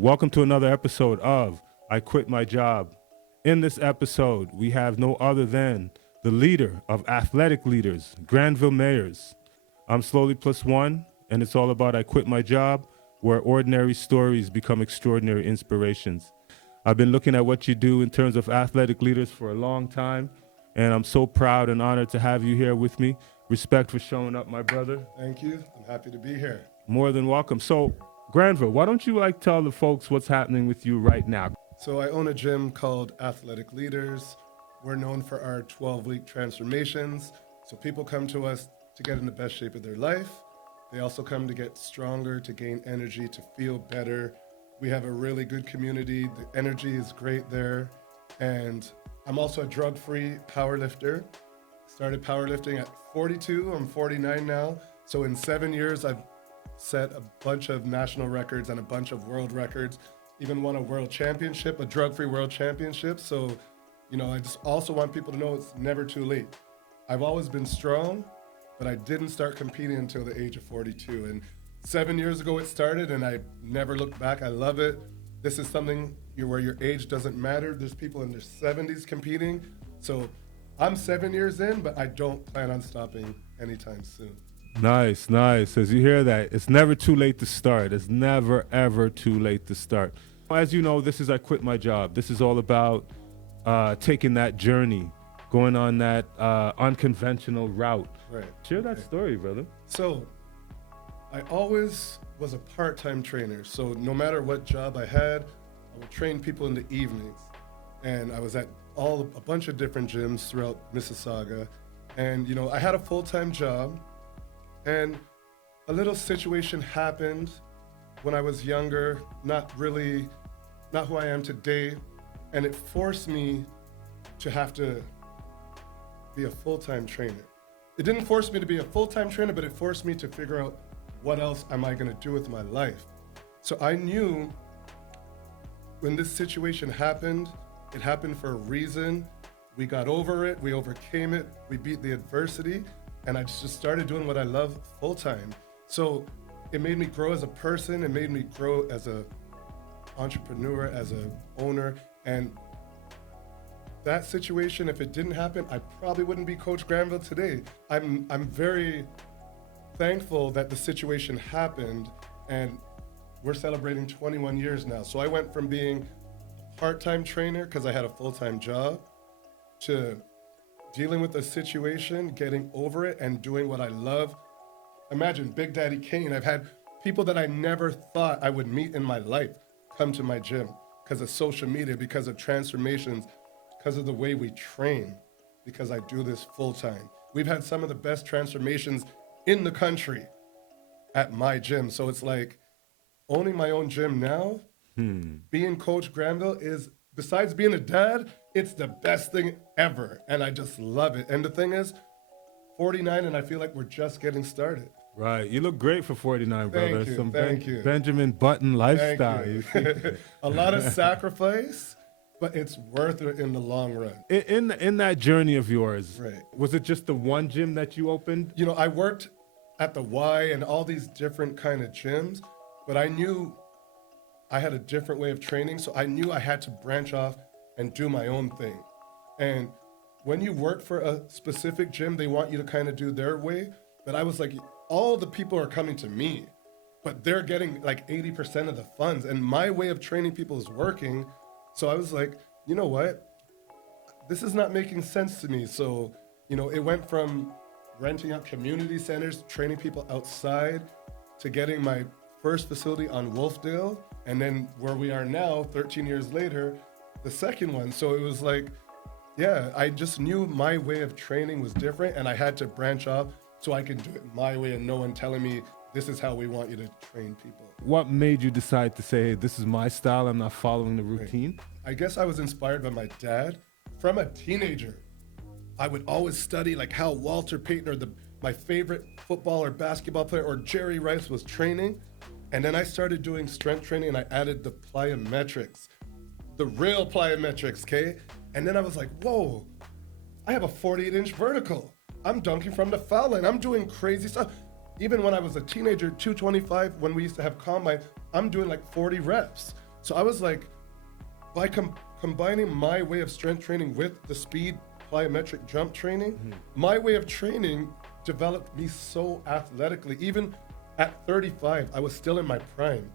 Welcome to another episode of I Quit My Job. In this episode, we have no other than the leader of athletic leaders, Granville Mayors. I'm Slowly Plus One, and it's all about I Quit My Job, where ordinary stories become extraordinary inspirations. I've been looking at what you do in terms of athletic leaders for a long time, and I'm so proud and honored to have you here with me. Respect for showing up, my brother. Thank you. I'm happy to be here. More than welcome. So, Granville, why don't you tell the folks what's happening with you right now? So I own a gym called Athletic Leaders. We're known for our 12-week transformations. So people come to us to get in the best shape of their life. They also come to get stronger, to gain energy, to feel better. We have a really good community. The energy is great there. And I'm also a drug-free powerlifter. Started powerlifting at 42. I'm 49 now. So in 7 years, I've set a bunch of national records and a bunch of world records, even won a world championship, a drug-free world championship. So, I just also want people to know it's never too late. I've always been strong, but I didn't start competing until the age of 42. And 7 years ago it started, and I never looked back. I love it. This is something where your age doesn't matter. There's people in their 70s competing. So I'm 7 years in, but I don't plan on stopping anytime soon. Nice. As you hear that, it's never too late to start. It's never, ever too late to start. As you know, this is I Quit My Job. This is all about taking that journey, going on that unconventional route. Right. Share that story, brother. So I always was a part-time trainer. So no matter what job I had, I would train people in the evenings. And I was at a bunch of different gyms throughout Mississauga. And, I had a full-time job. And a little situation happened when I was younger, not who I am today. And it forced me to have to be a full-time trainer. It didn't force me to be a full-time trainer, but it forced me to figure out what else am I gonna do with my life. So I knew when this situation happened, it happened for a reason. We got over it, we overcame it, we beat the adversity. And I just started doing what I love full time. So it made me grow as a person. It made me grow as an entrepreneur, as an owner. And that situation, if it didn't happen, I probably wouldn't be Coach Granville today. I'm very thankful that the situation happened, and we're celebrating 21 years now. So I went from being a part-time trainer because I had a full-time job to dealing with the situation, getting over it, and doing what I love. Imagine Big Daddy Kane. I've had people that I never thought I would meet in my life come to my gym because of social media, because of transformations, because of the way we train, because I do this full time. We've had some of the best transformations in the country at my gym. So it's like owning my own gym now, being Coach Granville is, besides being a dad, it's the best thing ever, and I just love it. And the thing is, 49, and I feel like we're just getting started. Right. You look great for 49, brother. Thank you. Benjamin Button lifestyle. Thank you. A lot of sacrifice, but it's worth it in the long run. In that journey of yours, Right. Was it just the one gym that you opened? I worked at the Y and all these different kind of gyms, but I knew I had a different way of training, so I knew I had to branch off and do my own thing. And when you work for a specific gym, they want you to kind of do their way. But I was like, all the people are coming to me, but they're getting like 80% of the funds. And my way of training people is working. So I was like, you know what? This is not making sense to me. So, it went from renting out community centers, training people outside, to getting my first facility on Wolfdale. And then where we are now, 13 years later, the second one. So it was like, yeah, I just knew my way of training was different, and I had to branch off so I could do it my way and no one telling me this is how we want you to train people. What made you decide to say, hey, this is my style, I'm not following the routine? I guess I was inspired by my dad. From a teenager, I would always study like how Walter Payton or my favorite football or basketball player or Jerry Rice was training. And then I started doing strength training, and I added the plyometrics. The real plyometrics, okay? And then I was like, whoa, I have a 48-inch vertical. I'm dunking from the foul line. I'm doing crazy stuff. Even when I was a teenager, 225, when we used to have combine, I'm doing like 40 reps. So I was like, by combining my way of strength training with the speed plyometric jump training, my way of training developed me so athletically. Even at 35, I was still in my prime.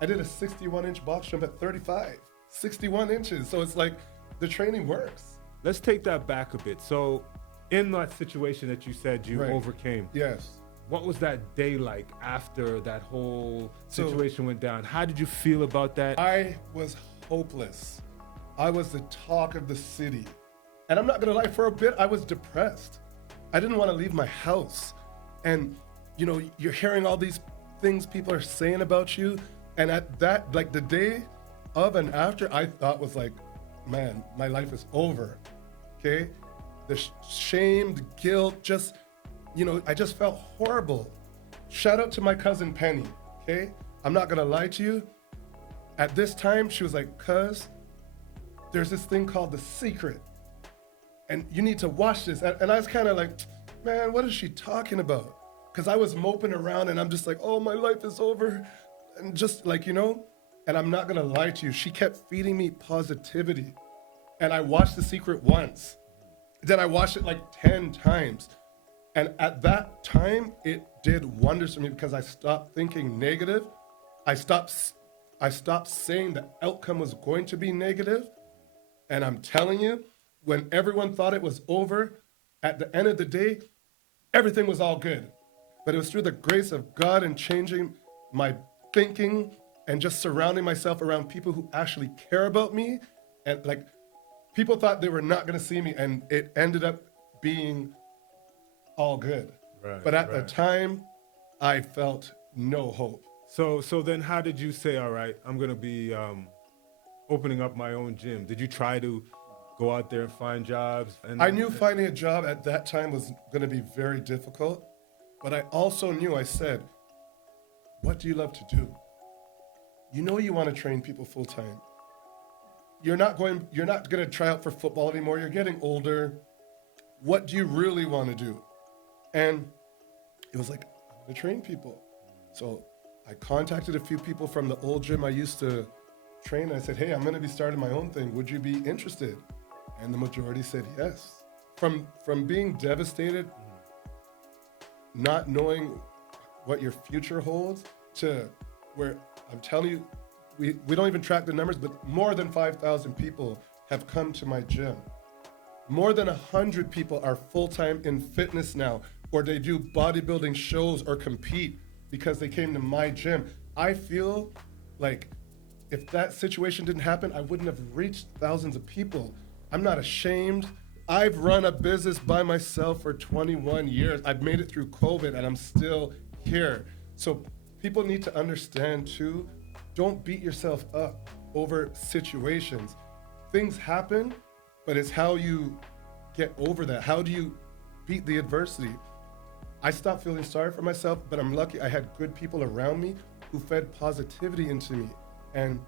I did a 61-inch box jump at 35, 61 inches. So it's like the training works. Let's take that back a bit. So in that situation that you said you Right. overcame, Yes. what was that day like after that whole situation went down? How did you feel about that? I was hopeless. I was the talk of the city. And I'm not gonna lie, for a bit, I was depressed. I didn't wanna leave my house. And, you know, you're hearing all these things people are saying about you. And at that, like the day of and after, I thought was like, man, my life is over, okay? The shame, the guilt, just, you know, I just felt horrible. Shout out to my cousin Penny, okay? I'm not gonna lie to you. At this time, she was like, cuz, there's this thing called The Secret, and you need to watch this. And I was kind of like, man, what is she talking about? Because I was moping around and I'm just like, oh, my life is over. And just like, you know, and I'm not gonna lie to you, she kept feeding me positivity. And I watched The Secret once. Then I watched it like 10 times. And at that time, it did wonders for me because I stopped thinking negative. I stopped saying the outcome was going to be negative. And I'm telling you, when everyone thought it was over, at the end of the day, everything was all good. But it was through the grace of God and changing my thinking and just surrounding myself around people who actually care about me. And like, people thought they were not gonna see me, and it ended up being all good. Right, But at the right. time, I felt no hope. So then how did you say, all right, I'm going to be opening up my own gym? Did you try to go out there and find jobs? And I knew finding a job at that time was going to be very difficult, but I also knew, I said, what do you love to do? You know you want to train people full time. You're not going to try out for football anymore. You're getting older. What do you really want to do? And it was like, I want to train people. So I contacted a few people from the old gym I used to train. I said, hey, I'm going to be starting my own thing. Would you be interested? And the majority said yes. From being devastated, not knowing what your future holds, to where I'm telling you, we don't even track the numbers, but more than 5,000 people have come to my gym. More than 100 people are full-time in fitness now, or they do bodybuilding shows or compete because they came to my gym. I feel like if that situation didn't happen, I wouldn't have reached thousands of people. I'm not ashamed. I've run a business by myself for 21 years. I've made it through COVID and I'm still here. So people need to understand too, don't beat yourself up over situations. Things happen, but it's how you get over that. How do you beat the adversity? I stopped feeling sorry for myself, but I'm lucky I had good people around me who fed positivity into me. And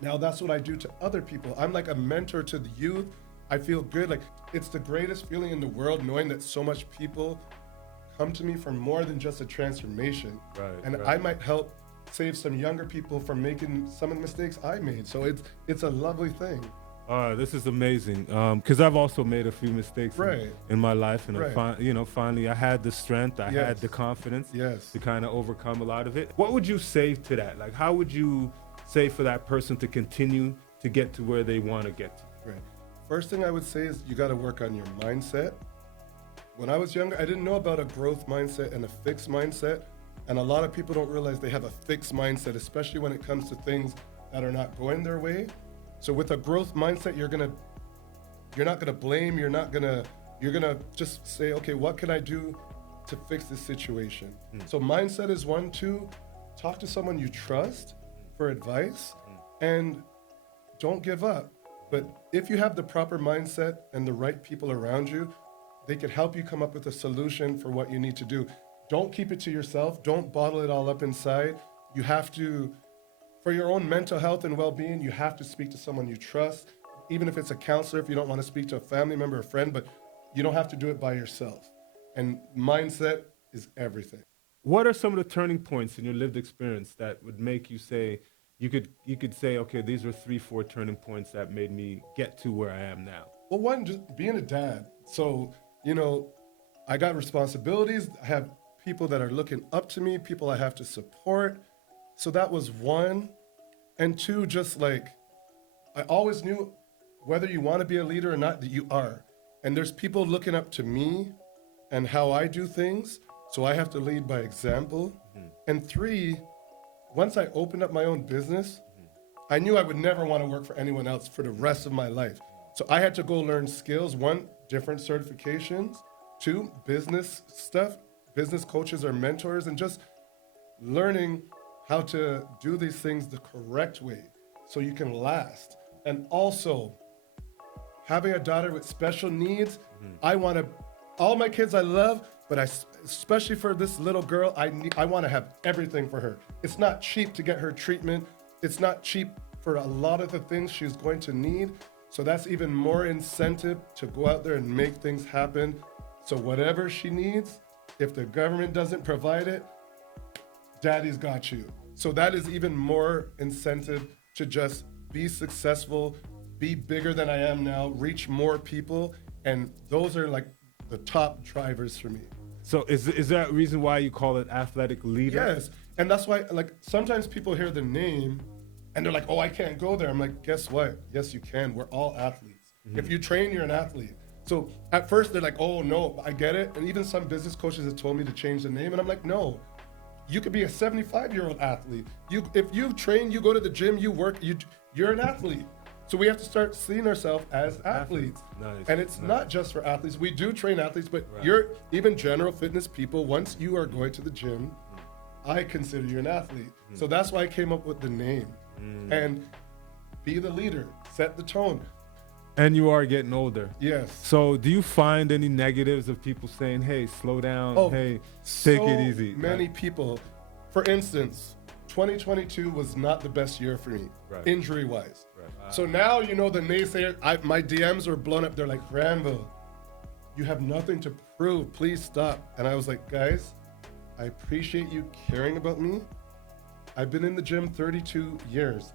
now that's what I do to other people. I'm like a mentor to the youth. I feel good. Like, it's the greatest feeling in the world knowing that so much people come to me for more than just a transformation. Right, and right. I might help save some younger people from making some of the mistakes I made. So it's a lovely thing. This is amazing, because I've also made a few mistakes Right. in my life, and Right. finally I had the strength, I had Yes. the confidence Yes. to kind of overcome a lot of it. What would you say to that? Like, how would you say for that person to continue to get to where they want to get to? Right. First thing I would say is you got to work on your mindset. When I was younger, I didn't know about a growth mindset and a fixed mindset. And a lot of people don't realize they have a fixed mindset, especially when it comes to things that are not going their way. So with a growth mindset, you're not gonna blame, you're gonna just say, okay, what can I do to fix this situation? So mindset is one. Two, talk to someone you trust for advice, and don't give up. But if you have the proper mindset and the right people around you, they could help you come up with a solution for what you need to do. Don't keep it to yourself. Don't bottle it all up inside. You have to, for your own mental health and well-being, you have to speak to someone you trust, even if it's a counselor, if you don't want to speak to a family member or friend, but you don't have to do it by yourself. And mindset is everything. What are some of the turning points in your lived experience that would make you say, you could say, okay, these were 3, 4 turning points that made me get to where I am now? Well, one, just being a dad. So, I got responsibilities. I have people that are looking up to me, people I have to support. So that was one. And two, just like, I always knew whether you want to be a leader or not, that you are. And there's people looking up to me and how I do things. So I have to lead by example. And three, once I opened up my own business, I knew I would never want to work for anyone else for the rest of my life. So I had to go learn skills. One, different certifications. Two, business stuff, business coaches or mentors, and just learning how to do these things the correct way so you can last. And also, having a daughter with special needs, all my kids I love, but especially for this little girl, I want to have everything for her. It's not cheap to get her treatment. It's not cheap for a lot of the things she's going to need. So that's even more incentive to go out there and make things happen. So whatever she needs, if the government doesn't provide it, daddy's got you. So that is even more incentive to just be successful, be bigger than I am now, reach more people. And those are like the top drivers for me. So is that reason why you call it athletic leader? Yes. And that's why, like, sometimes people hear the name and they're like, oh, I can't go there. I'm like, guess what? Yes, you can. We're all athletes. If you train, you're an athlete. So at first they're like, oh no, I get it. And even some business coaches have told me to change the name. And I'm like, no, you could be a 75-year-old athlete. If you train, you go to the gym, you work, you're an athlete. So we have to start seeing ourselves as athletes. Nice. And it's not just for athletes. We do train athletes, but Right. you're even general fitness people. Once you are going to the gym, I consider you an athlete. So that's why I came up with the name. And be the leader, set the tone. And you are getting older. Yes. So do you find any negatives of people saying, hey, slow down, hey, take it easy? Many people. For instance, 2022 was not the best year for me, Right. injury-wise. Right. So now, the naysayers, my DMs are blown up. They're like, Granville, you have nothing to prove. Please stop. And I was like, guys, I appreciate you caring about me. I've been in the gym 32 years.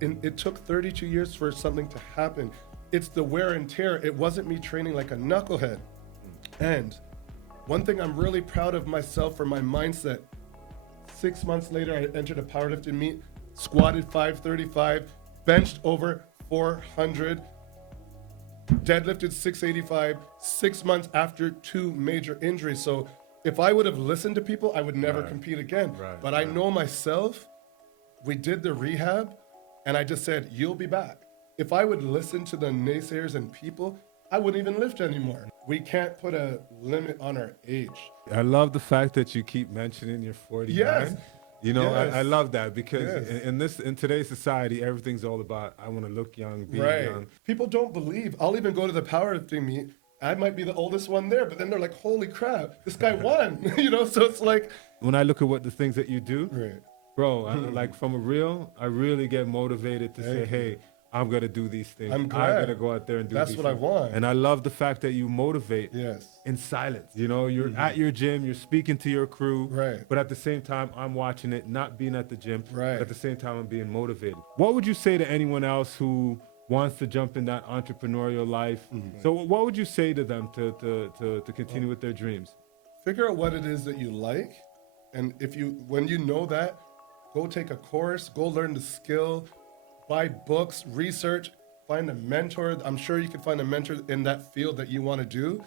It took 32 years for something to happen. It's the wear and tear. It wasn't me training like a knucklehead. And one thing I'm really proud of myself for my mindset, 6 months later, I entered a powerlifting meet, squatted 535, benched over 400, deadlifted 685, 6 months after 2 major injuries. So if I would have listened to people, I would never compete again. Right. But I know myself, we did the rehab, and I just said, you'll be back. If I would listen to the naysayers and people, I wouldn't even lift anymore. We can't put a limit on our age. I love the fact that you keep mentioning you're 49. Yes. Yes. I love that because Yes. in today's society, everything's all about, I want to look young, be Right. young. People don't believe. I'll even go to the powerlifting meet. I might be the oldest one there, but then they're like, holy crap, this guy won. So it's like. When I look at what the things that you do, Right. bro, like from a reel, I really get motivated to say, Thank you. hey, I'm going to do these things. I'm glad. going to go out there and do That's these what I things. want. And I love the fact that you motivate Yes. in silence. You're at your gym, you're speaking to your crew. Right. But at the same time, I'm watching it, not being at the gym. Right. But at the same time, I'm being motivated. What would you say to anyone else who wants to jump in that entrepreneurial life? So what would you say to them to continue with their dreams? Figure out what it is that you like. And when you know that, go take a course, go learn the skill, buy books, research, find a mentor. I'm sure you can find a mentor in that field that you want to do,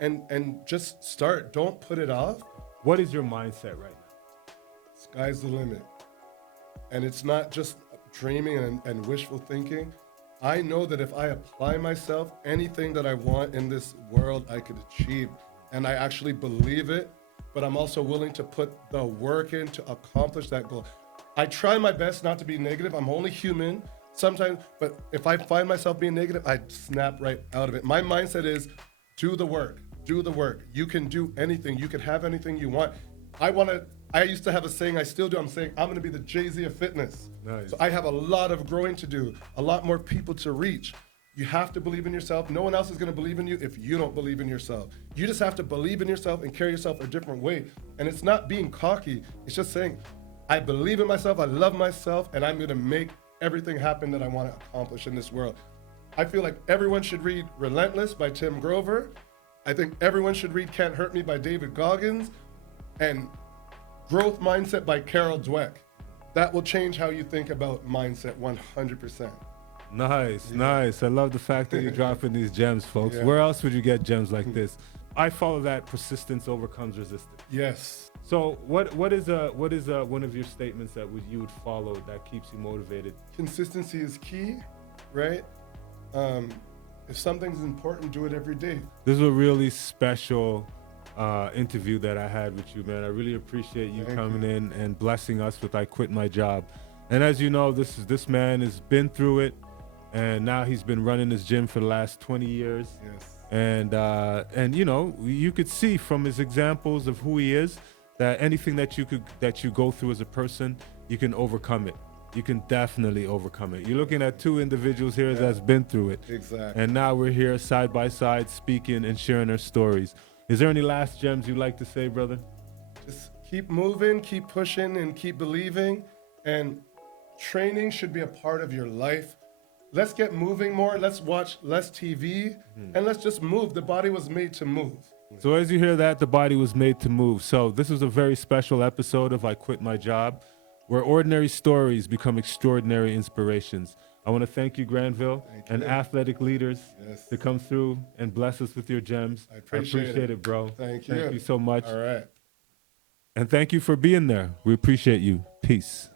and just start. Don't put it off. What is your mindset right now? Sky's the limit. And it's not just dreaming and wishful thinking. I know that if I apply myself, anything that I want in this world, I could achieve. And I actually believe it, but I'm also willing to put the work in to accomplish that goal. I try my best not to be negative. I'm only human sometimes, but if I find myself being negative, I snap right out of it. My mindset is do the work, do the work. You can do anything. You can have anything you want. I used to have a saying, I still do. I'm saying I'm going to be the Jay-Z of fitness. Nice. So I have a lot of growing to do, a lot more people to reach. You have to believe in yourself. No one else is going to believe in you if you don't believe in yourself. You just have to believe in yourself and carry yourself a different way. And it's not being cocky. It's just saying, I believe in myself, I love myself, and I'm going to make everything happen that I want to accomplish in this world. I feel like everyone should read Relentless by Tim Grover. I think everyone should read Can't Hurt Me by David Goggins, and Growth Mindset by Carol Dweck. That will change how you think about mindset 100%. Nice, nice. I love the fact that you're dropping these gems, folks. Yeah. Where else would you get gems like this? I follow that persistence overcomes resistance. Yes. So what is one of your statements that you would follow that keeps you motivated? Consistency is key, right? If something's important, do it every day. This is a really special interview that I had with you, man. I really appreciate you coming in and blessing us with I Quit My Job. And as you know, this man has been through it, and now he's been running his gym for the last 20 years. Yes. And you know, you could see from his examples of who he is that anything that you go through as a person, you can overcome it. You can definitely overcome it. You're looking at two individuals here that's been through it. Exactly. And now we're here side by side speaking and sharing our stories. Is there any last gems you'd like to say, brother? Just keep moving, keep pushing, and keep believing. And training should be a part of your life. Let's get moving more. Let's watch less TV, and let's just move. The body was made to move. So as you hear that, the body was made to move. So this is a very special episode of I Quit My Job, where ordinary stories become extraordinary inspirations. I want to thank you, Granville, and athletic leaders to come through and bless us with your gems. I appreciate it, bro. Thank you. Thank you so much. All right. And thank you for being there. We appreciate you. Peace.